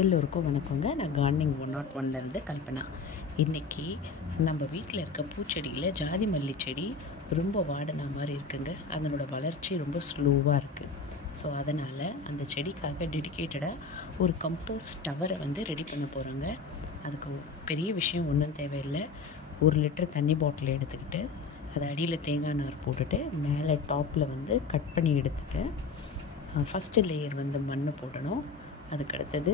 எல்லோருக்கும் வணக்கங்க. நான் கார்டனிங் 101லேருந்து கல்பனா. இன்றைக்கி நம்ம வீட்டில் இருக்க பூச்செடியில் ஜாதி மல்லி செடி ரொம்ப வாடின மாதிரி இருக்குங்க. அதனோட வளர்ச்சி ரொம்ப ஸ்லோவாக இருக்குது. ஸோ அதனால் அந்த செடிக்காக டெடிக்கேட்டடாக ஒரு கம்போஸ்ட் டவரை ரெடி பண்ண போகிறோங்க. அதுக்கு பெரிய விஷயம் ஒன்றும் தேவையில்லை. 1 லிட்டர் தண்ணி பாட்டில் எடுத்துக்கிட்டு அது அடியில் தேங்காய் நார் போட்டுட்டு மேலே டாப்பில் கட் பண்ணி எடுத்துகிட்டு ஃபஸ்ட்டு லேயர் மண் போடணும். அதுக்கடுத்தது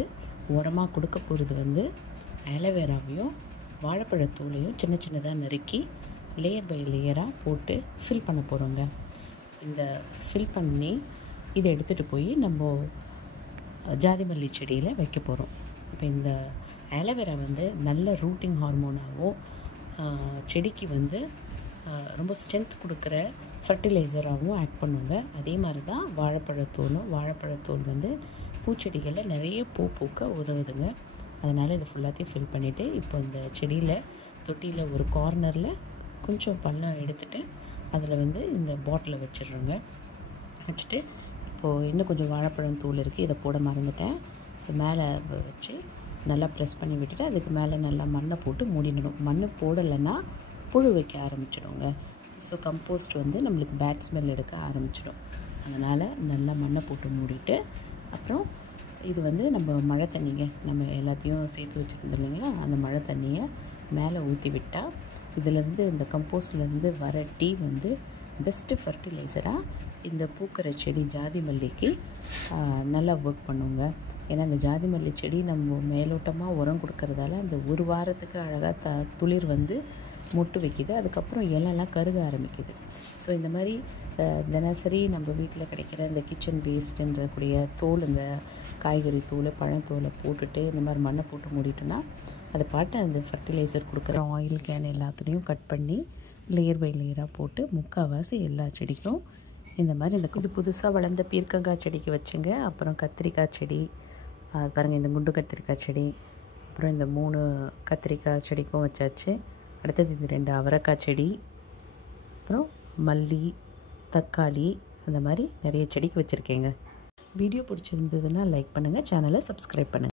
உரமாக கொடுக்க போகிறது ஆலோவேராவையும் வாழைப்பழத்தூளையும் சின்ன சின்னதாக நறுக்கி லேயர் பை லேயராக போட்டு ஃபில் பண்ண போகிறோங்க. இந்த ஃபில் பண்ணி இதை எடுத்துகிட்டு போய் நம்ம ஜாதி மல்லி செடியில் வைக்க போகிறோம். இப்போ இந்த ஆலோவேரா நல்ல ரூட்டிங் ஹார்மோனாகவும் செடிக்கு ரொம்ப ஸ்ட்ரென்த் கொடுக்குற ஃபர்டிலைசராகவும் ஆக்ட் பண்ணுங்க. அதே மாதிரி தான் வாழைப்பழத்தோல் பூச்செடிகளில் நிறைய பூக்க உதவுதுங்க. அதனால் இதை ஃபுல்லாத்தையும் ஃபில் பண்ணிவிட்டு இப்போ இந்த செடியில் தொட்டியில் ஒரு கார்னரில் கொஞ்சம் பள்ளம் எடுத்துகிட்டு அதில் இந்த பாட்டிலை வச்சிடுறோங்க. வச்சுட்டு இப்போது இன்னும் கொஞ்சம் வாழைப்பழம் தூள் இருக்குது, இதை போட மறந்துட்டேன். ஸோ மேலே வச்சு நல்லா ப்ரெஸ் பண்ணி விட்டுட்டு அதுக்கு மேலே நல்லா மண்ணை போட்டு மூடிடணும். மண் போடலைன்னா புழு வைக்க ஆரம்பிச்சிடுங்க. ஸோ கம்போஸ்ட் நம்மளுக்கு பேட் ஸ்மெல் எடுக்க ஆரம்பிச்சிடும். அதனால் நல்லா மண்ணை போட்டு மூடிட்டு அப்புறம் இது நம்ம மழை தண்ணிங்க, நம்ம எல்லாத்தையும் சேர்த்து வச்சுருந்தோம் இல்லைங்களா, அந்த மழை தண்ணியை மேலே ஊற்றி விட்டால் இதிலேருந்து இந்த கம்போஸ்ட்லேருந்து வர டீ பெஸ்ட்டு ஃபர்டிலைசராக இந்த பூக்கிற செடி ஜாதி மல்லிக்கு நல்லா ஒர்க் பண்ணுங்க. ஏன்னா இந்த ஜாதி மல்லி செடி நம்ம மேலோட்டமாக உரம் கொடுக்கறதால அந்த ஒரு வாரத்துக்கு அழகாக துளிர் மொட்டு வைக்கிது. அதுக்கப்புறம் இலைலாம் கருக ஆரம்பிக்குது. ஸோ இந்த மாதிரி தினசரி நம்ம வீட்டில் கிடைக்கிற இந்த கிச்சன் வேஸ்ட்டுன்றக்கூடிய தோலுங்க, காய்கறி தோல், பழத்தோலை போட்டுட்டு இந்த மாதிரி மண்ணை போட்டு மூடிட்டோன்னா அதை பாட்டு அந்த ஃபர்டிலைசர் கொடுக்குற ஆயில் கேன் எல்லாத்துலேயும் கட் பண்ணி லேயர் பை லேயராக போட்டு முக்கால்வாசி எல்லா செடிக்கும் இந்த மாதிரி இது புதுசாக வளர்ந்த பீர்க்கங்காய் செடிக்கு வச்சுங்க. அப்புறம் கத்திரிக்காய் செடி பாருங்கள், இந்த குண்டு கத்திரிக்காய் செடி, அப்புறம் இந்த 3 கத்திரிக்காய் செடிக்கும் வச்சாச்சு. அடுத்தது இந்த 2 அவரைக்காய் செடி, அப்புறம் மல்லி, தக்காளி, அந்த மாதிரி நிறைய செடிக்கு வச்சுருக்கேங்க. வீடியோ பிடிச்சிருந்ததுன்னா லைக் பண்ணுங்கள், சேனலை சப்ஸ்கிரைப் பண்ணுங்கள்.